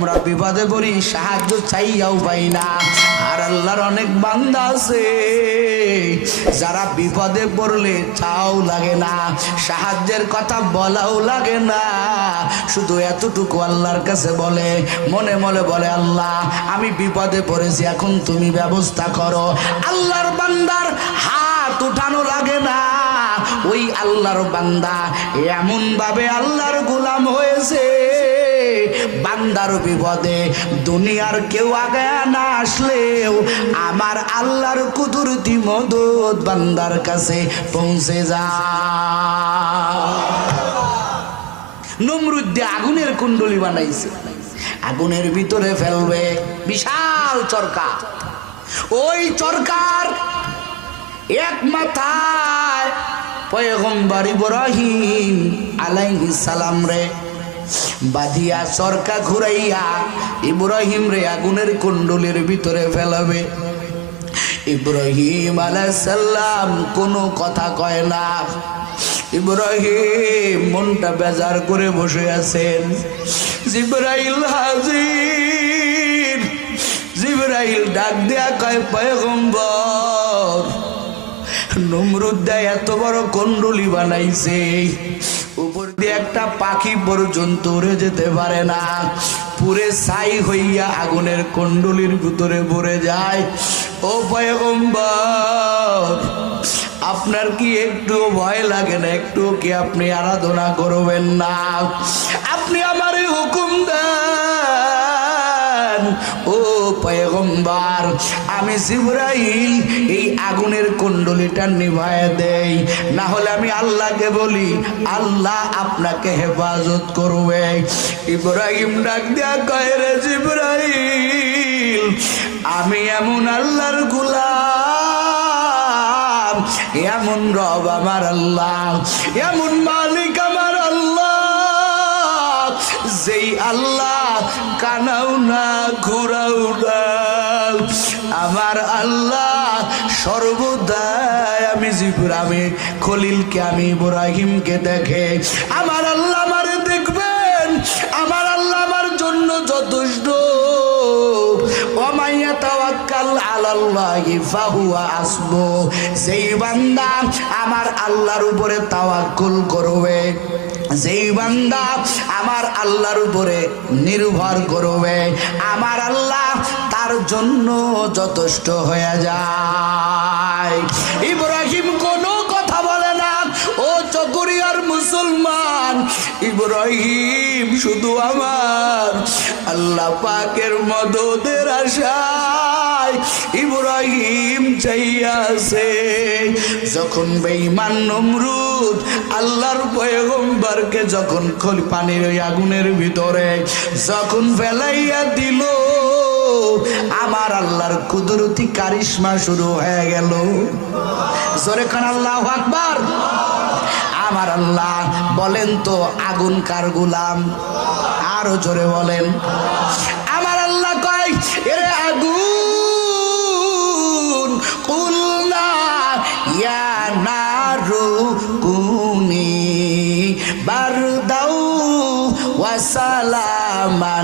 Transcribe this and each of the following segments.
আমরা বিপদে পড়ি, সাহায্য চাইয়াও পাই না। আর আল্লাহর অনেক বান্দা আছে, যারা বিপদে পড়লে চাও লাগে না, সাহায্যের কথা বলাও লাগে না। শুধু এতটুকু আল্লাহর কাছে বলে, মনে মনে বলে, আল্লাহ, আমি বিপদে পড়েছি, এখন তুমি ব্যবস্থা করো। আল্লাহর বান্দার হাত উঠানো লাগে না। ওই আল্লাহর বান্দা এমন ভাবে আল্লাহর গোলাম হয়েছে। বান্দার বিপদে দুনিয়ার কেউ আগে না আসলেও আমার আল্লাহর কুদরতি মদত বান্দার কাছে পৌঁছে যা। নমরুদ্দে আগুনের কুণ্ডলি বানাইছে। আগুনের ভিতরে ফেলবে বিশাল চরকা। ওই চরকার এক মাথায় পয়গম্বর ইব্রাহিম আলাইহিস সালাম রে বাদিয়া চরকা ঘুরাইয়া ইব্রাহিম রে আগুনের কুণ্ডলের ভিতরে ফেলাবে। ইব্রাহিম আলাইসাল্লাম কোনো কথা কয় না। ইব্রাহিম মনটা বেজার করে বসে আছেন। জিব্রাইল হাজির, জিব্রাইল ডাক দেয়া কয়, পয়গম্বর নমরুদ্দা এত বড় কন্ডলি বানাইছে। একটা পাখি পর্যন্ত উড়ে যেতে পারে না। পুরে ছাই হইয়া আগুনের কন্ডলির ভিতরে ভরে যায়। ও পয়গম্বর, আপনার কি একটু ভয় লাগে না? একটু কি আপনি আরাধনা করবেন না? আপনি আমার হুকুম দেন, ও পয়গম্বার, আমি জিব্রাইল এই আগুনের কুণ্ডলিটা নিভায় দেই। না হলে আমি আল্লাহকে বলি, আল্লাহ আপনাকে হেফাজত করবে। ইব্রাহিম ডাক দিয়া কয় রে জিব্রাইল, আমি এমন আল্লাহর গুলাম, এমন রব আমার আল্লাহ, এমন মালিক আমার আল্লাহ, যেই আল্লাহ কানাও না, ঘুরাও না আমার আল্লাহ সর্বদাই আমি জিপুর আমি খলিলকে, আমি ইব্রাহিমকে দেখে। আমার আল্লাহ আমারে দেখবেন, আমার আল্লাহ আমার জন্য যথেষ্ট। আমার আল্লাহর উপরে তাওয়াক্কুল করবে। যেই বান্দা আমার আল্লাহর উপরে নির্ভর করবে, আমার আল্লাহ তার জন্য যথেষ্ট হয়ে যায়। ইব্রাহিম কোনো কথা বলে না, ও চকরিয়ার মুসলমান, ইব্রাহিম শুধু আমার আল্লাহ পাকের মদদের আশায় ইব্রাহিম চাইয়াছে। যখন বেঈমান নমরুদ আল্লাহর পয়গম্বরকে যখন পানির ওই আগুনের ভিতরে, যখন ফেলাইয়া দিল, আমার আল্লাহর কুদরতি কারিশমা শুরু হয়ে গেল। জোরে খান আল্লাহ আকবার। আমার আল্লাহ বলেন তো, আগুন কার গুলাম? আরও জোরে বলেন। আমার আল্লাহ কয়, এরে আগুন কুলনা ইয়া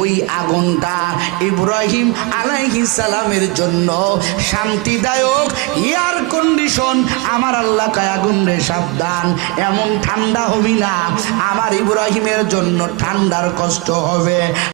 ওই আগুনটা ইব্রাহিম আলাইহি সালামের জন্য শান্তিদায়ক এয়ার কন্ডিশন আমার আল্লাহ কায়, আগুন রে, সাবধান, এমন ঠান্ডা হবি না। আমার ইব্রাহিমের জন্য ঠান্ডার কষ্ট হবে।